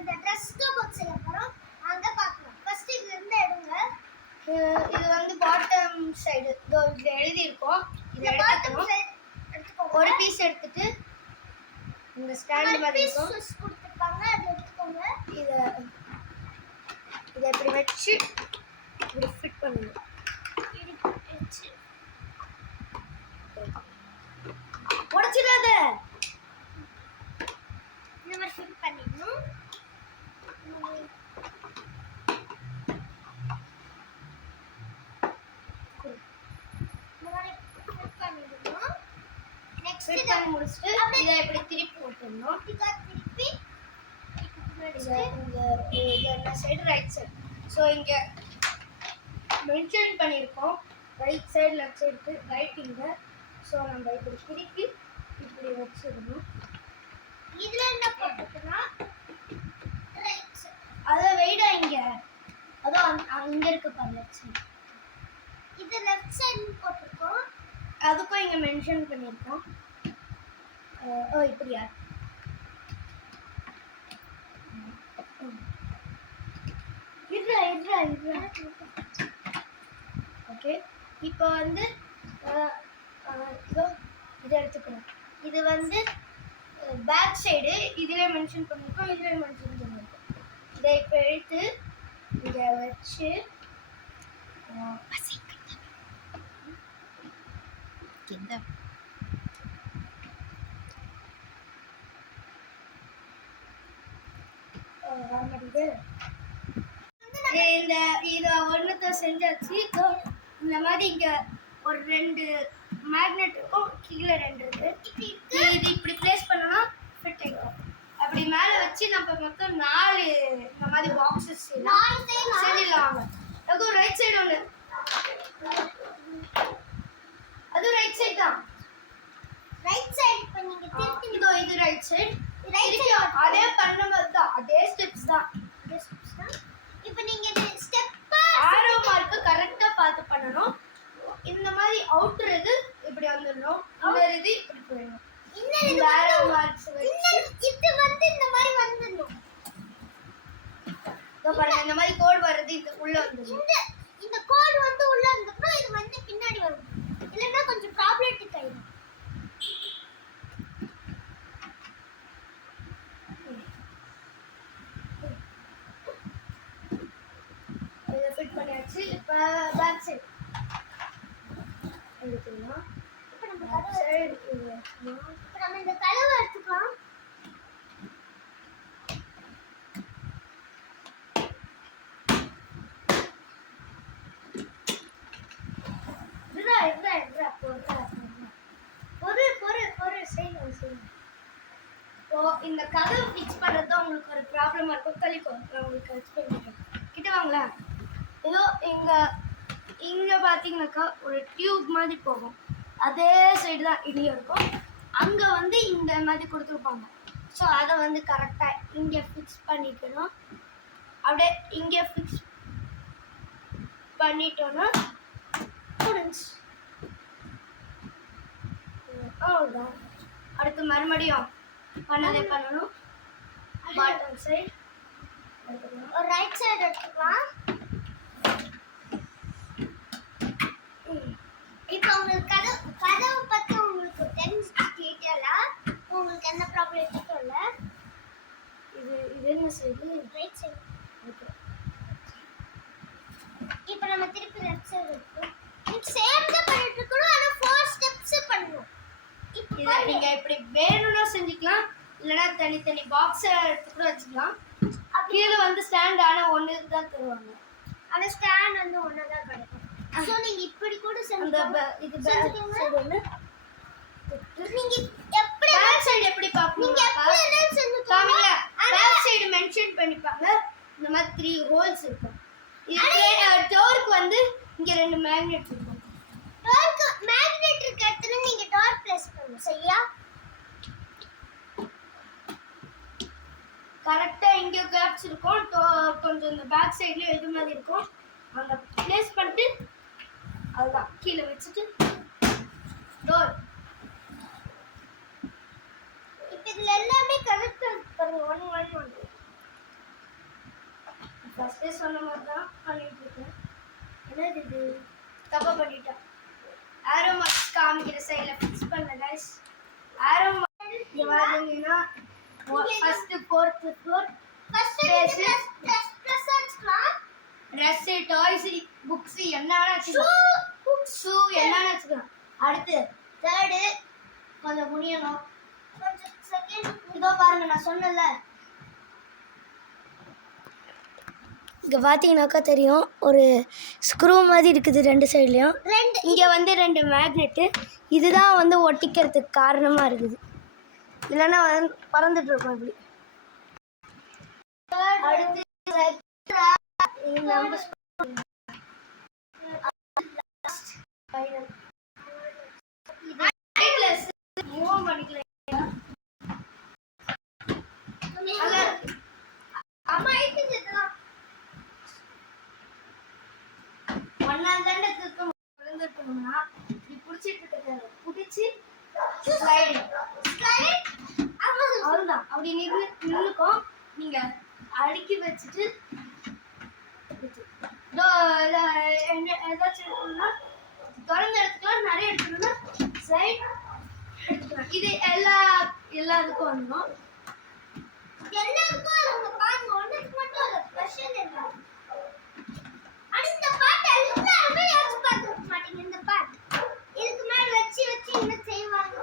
இந்த dress box போறோம் அங்க பார்க்கலாம். ஃபர்ஸ்ட் இதுல இருந்து எடுங்க. இது வந்து பாட்டம் சைடு இதுல எழுதி இருக்கும். இந்த பாட்டம் சைடு எடுத்துக்கோங்க. ஒரு பீஸ் எடுத்துட்டு இந்த ஸ்டாண்ட் மாதிரி இருக்கும். பீஸ் கொடுத்துப்பாங்க, அதை எடுத்துக்கோங்க. இதை இப்படி வச்சு இப்படி ஃபிட் பண்ணுங்க. உடைச்சிடாத. இந்த மாதிரி ஃபிட் பண்ணிடணும். நெக்ஸ்ட் இத முடிச்சிட்டு இதை இப்படி திருப்பி போட்டுறணும். இத திருப்பி இந்த சைடு ரைட் சைடு. ஸோ இங்கே மென்ஷன் பண்ணியிருக்கோம் right side left side right இங்கே. ஸோ நம்ம இப்படி திருப்பி இப்படி வச்சிடணும். இதுல என்ன போட்டுக்கணும்? Right side. அதை வெயிடா இங்கே அதுவும் அங்கே இருக்கு பாரு லெஃப்ட் சைடு. இது லெஃப்ட் சைடு போட்டுருக்கோம். அதுக்கும் இங்கே மென்ஷன் பண்ணியிருக்கோம். இப்படியா? ஓகே, இப்போ வந்து இதை எடுத்துக்கணும். இது வந்து பேக் சைடு இதிலே மென்ஷன் பண்ணியிருக்கோம், இதிலே மென்ஷன் பண்ணியிருக்கோம். இதை இப்போ எடுத்து இதை வச்சு இந்த இதை ஒன்றுத்த செஞ்சாச்சு. இந்த மாதிரி இங்கே ஒரு 2 மேக்னெட் இருக்கும், கீழே 2 இருக்கு. இது இப்படி பிளேஸ் பண்ணோம்னா ஃபிட் ஆகிடும். அப்படி மேலே வச்சு நம்ம மொத்தம் 4 இந்த மாதிரி பாக்ஸஸ் செஞ்சிடலாம். அதுவும் ரைட் சைடு ஒன்று, அதுவும் ரைட் சைடு தான். ரைட் சைடு இப்போ நீங்க திருப்பி இது ரைட் சைடு. அதே பண்ணும்போது தான் அதே ஸ்டெப்ஸ் தான். இப்போ நீங்க ஸ்டெப் ஆரோ மார்க் கரெக்ட்டா பார்த்து பண்ணனும். இந்த மாதிரி அவுட்டர் இது இப்படி வந்துடணும், இன்னர் இது இப்படி போயிடணும். இந்த ஆரோ மார்க்ஸ் வச்சு இது வந்து இந்த மாதிரி வந்துடணும். இதோ பாருங்க, இந்த மாதிரி கோட் வருது, இது உள்ள வந்துடும். இந்த கோட் வந்து உள்ள வந்தப்போ இது வந்து பின்னாடி வரும். இல்லன்னா கொஞ்சம் ப்ராப்ளமேட்டிக் ஆயிடும். இதை ஃபிட் பண்ணியாச்சு. இப்போ பேக் சைடு எடுத்துக்கலாம். இப்போ நம்ம கதவு இப்போ நம்ம இந்த கதவை எடுத்துக்கலாம். இந்த கதவு ஃபிக்ஸ் பண்ணுறது தான் உங்களுக்கு ஒரு ப்ராப்ளமாக இருக்கும். தள்ளிக்கோ, நான் உங்களுக்கு எக்ஸ்பிளைன் பண்ணுறேன். கிட்ட வாங்களா. ஏதோ இங்கே பார்த்தீங்கன்னாக்கா ஒரு டியூப் மாதிரி போகும். அதே சைடு தான் இடியும் இருக்கும். அங்கே வந்து இந்த மாதிரி கொடுத்துருப்பாங்க. ஸோ அதை வந்து கரெக்டாக இங்கே ஃபிக்ஸ் பண்ணிக்கணும். அப்படியே இங்கே ஃபிக்ஸ் பண்ணிட்டோன்னா முடிஞ்சு. அவ்வளோதான். அடுத்து மறுபடியும் பண்ணதே பண்ணணும். பாட்டம் சைடு ஒரு ரைட் சைடு எடுத்துக்கலாம். இப்போ உங்களுக்கு கதவு பற்றி உங்களுக்கு தெரிஞ்சு டீட்டெயிலா உங்களுக்கு என்ன ப்ராப்ளம் இல்ல. இது என்ன சைடு? Right side. இப்போ நம்ம திருப்பி லெஃப்ட் சைடு எடுப்போம். இது சேம் தான் பண்ணிட்டு இருக்கணும். ஆனா 4 ஸ்டெப்ஸ் பண்ணனும். இத நீங்க இப்படி வேணும்னா செஞ்சுக்கலாம், இல்லனா தனித்தனி பாக்ஸ் எடுத்து கூட வச்சுக்கலாம். கீழ வந்து ஸ்டாண்ட் ஆன ஒண்ணு தான் தருவாங்க. அந்த ஸ்டாண்ட் வந்து ஒண்ணு தான் கிடைக்கும். சோ நீங்க இப்படி கூட செஞ்சுக்கலாம். இது பேக் சைடு ஒண்ணு. நீங்க எப்படி பேக் சைடு எப்படி பாப்பீங்க? நீங்க எப்படி செஞ்சுக்கலாம். பேக் சைடு மென்ஷன் பண்ணிப்பாங்க. இந்த மாதிரி 3 ஹோல்ஸ் இருக்கும். இது டோருக்கு வந்து இங்க 2 மேக்னெட் இருக்கும். டோருக்கு மேக்னெட் இருக்க இடத்துல நீங்க டோர் பிரஸ் பண்ணணும். சரியா? கரெக்டா இங்க கேப்ஸ் இருக்கும். கொஞ்சம் இந்த பேக் சைடுல இது மாதிரி இருக்கும். அங்க பிளேஸ் பண்ணிட்டு அதான் கீழே வச்சுட்டு டோர். இப்போ இதுல எல்லாமே கரெக்ட்டா இருக்கு பாருங்க. 1 1 1. ஃபஸ்ட்டே சொன்ன மாதிரி தான் பண்ணிட்டு இருக்கேன். என்னது இது தப்பா பண்ணிட்டேன். ஆரோ மார்க்ஸ் காமிக்கிற சைடில் ஃபிக்ஸ் பண்ணல கைஸ். ஆரோ மார்க்ஸ் இங்கே பார்த்தீங்கன்னா first 4th floor dress toys books என்ன வேணா வச்சுக்கலாம். ஷூ என்ன வேணா வச்சுக்கலாம். அடுத்து 3rd கொஞ்சம் முடியணும். கொஞ்சம் செகண்ட் இதோ பாருங்க நான் சொன்னல. இங்கே பார்த்தீங்கன்னாக்கா தெரியும் ஒரு ஸ்க்ரூ மாதிரி இருக்குது 2 சைட்லேயும். இங்கே வந்து 2 மேக்னெட்டு. இதுதான் வந்து ஒட்டிக்கிறதுக்கு காரணமாக இருக்குது. இல்லைன்னா வந்து பறந்துட்டு இருக்கோம் இப்படி. அடுத்து அவ்வளோதான். அப்படி நின்றுக்கும். நீங்கள் அடுக்கி வச்சுட்டு ஏதாச்சும் எடுக்கணும்னா திறந்து எடுத்துக்கலாம். நிறைய எடுக்கணும்னா சைட் எடுத்துக்கலாம். இது எல்லாத்துக்கும் வந்துடும். எல்லாருக்கும் அவங்க பாருங்க. ஒன்றுக்கு மட்டும் இல்லை. ஸ்பெஷல் என்ன இந்த பாட்டு எல்லாருமே யோசிச்சு பார்த்துருக்க மாட்டீங்க. இந்த பாட்டு இதுக்கு மேலே வச்சு வச்சு என்ன செய்வாங்க